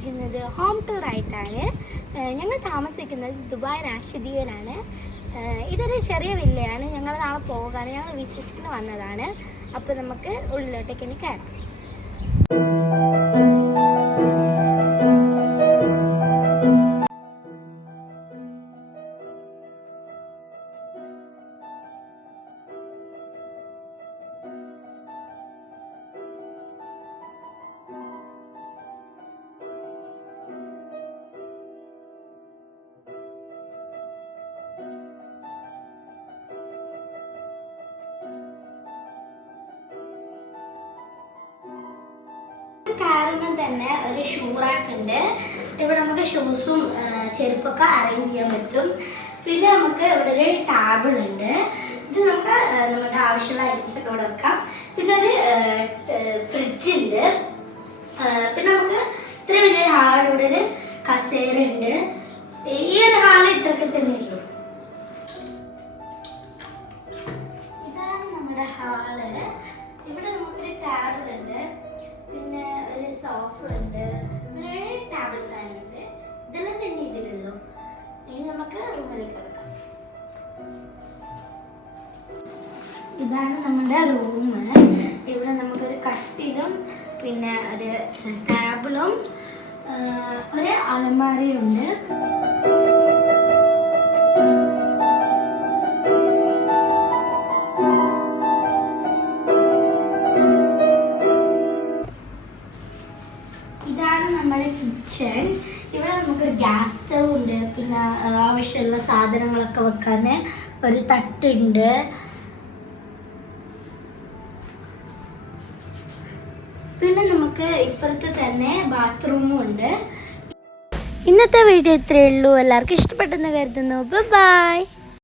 വന്നിരിക്കുന്നത് home tour ആയിട്ടാണ്. ഞങ്ങൾ താമസിക്കുന്നത് ദുബായ് രാഷ്ട്രീയയിലാണ്. ഏഹ് ഇതൊരു ചെറിയ വില്ലയാണ്. ഞങ്ങൾ നാളെ പോകാൻ ഞങ്ങൾ വിസിറ്റിന് വന്നതാണ്. അപ്പോൾ നമുക്ക് ഉള്ളിലോട്ടേക്ക് ഇനി കയറാം. കയറുമ്പോൾ തന്നെ ഒരു ഷൂ ഉണ്ട് ഇവിടെ നമുക്ക് ഷൂസും ചെരുപ്പൊക്കെ അറേഞ്ച് ചെയ്യാൻ പറ്റും. പിന്നെ നമുക്ക് ഇവിടെ ഒരു ടാബിൾ ഉണ്ട്. ഇത് നമുക്ക് നമ്മുടെ ആവശ്യമുള്ള ഐറ്റംസ് ഒക്കെ ഇവിടെ വെക്കാം. പിന്നെ ഒരു ഫ്രിഡ്ജ് ഉണ്ട്. പിന്നെ നമുക്ക് ഇത്ര വലിയ ഹാളാണ് ഒരു കസേര ഉണ്ട്. ഈ ഒരു ഹാൾ ഇത്രയൊക്കെ തന്നെ ഉള്ളൂ. ഇതാണ് നമ്മുടെ ഹാൾ ഉണ്ട്. ടേബിൾ ഫാൻ ഉണ്ട്. ഇതെല്ലാം തന്നെ ഇതിലുള്ളൂ. ഇനി നമുക്ക് റൂമിലേക്ക് കിടക്കാം. ഇതാണ് നമ്മുടെ റൂം ഇവിടെ നമുക്കൊരു കട്ടിലും പിന്നെ ഒരു ടേബിളും ഒരു അലമാരയും കിച്ചൺ ഇവിടെ നമുക്ക് ഗ്യാസ് സ്റ്റവ് ഉണ്ട്. പിന്നെ ആവശ്യമുള്ള സാധനങ്ങളൊക്കെ വെക്കാൻ ഒരു തട്ടുണ്ട്. പിന്നെ നമുക്ക് ഇപ്പുറത്ത് തന്നെ ബാത്റൂമും ഉണ്ട്. ഇന്നത്തെ വീഡിയോ ഇത്രയേ ഉള്ളൂ. എല്ലാവർക്കും ഇഷ്ടപ്പെട്ടെന്ന് കരുതുന്നു. ബൈ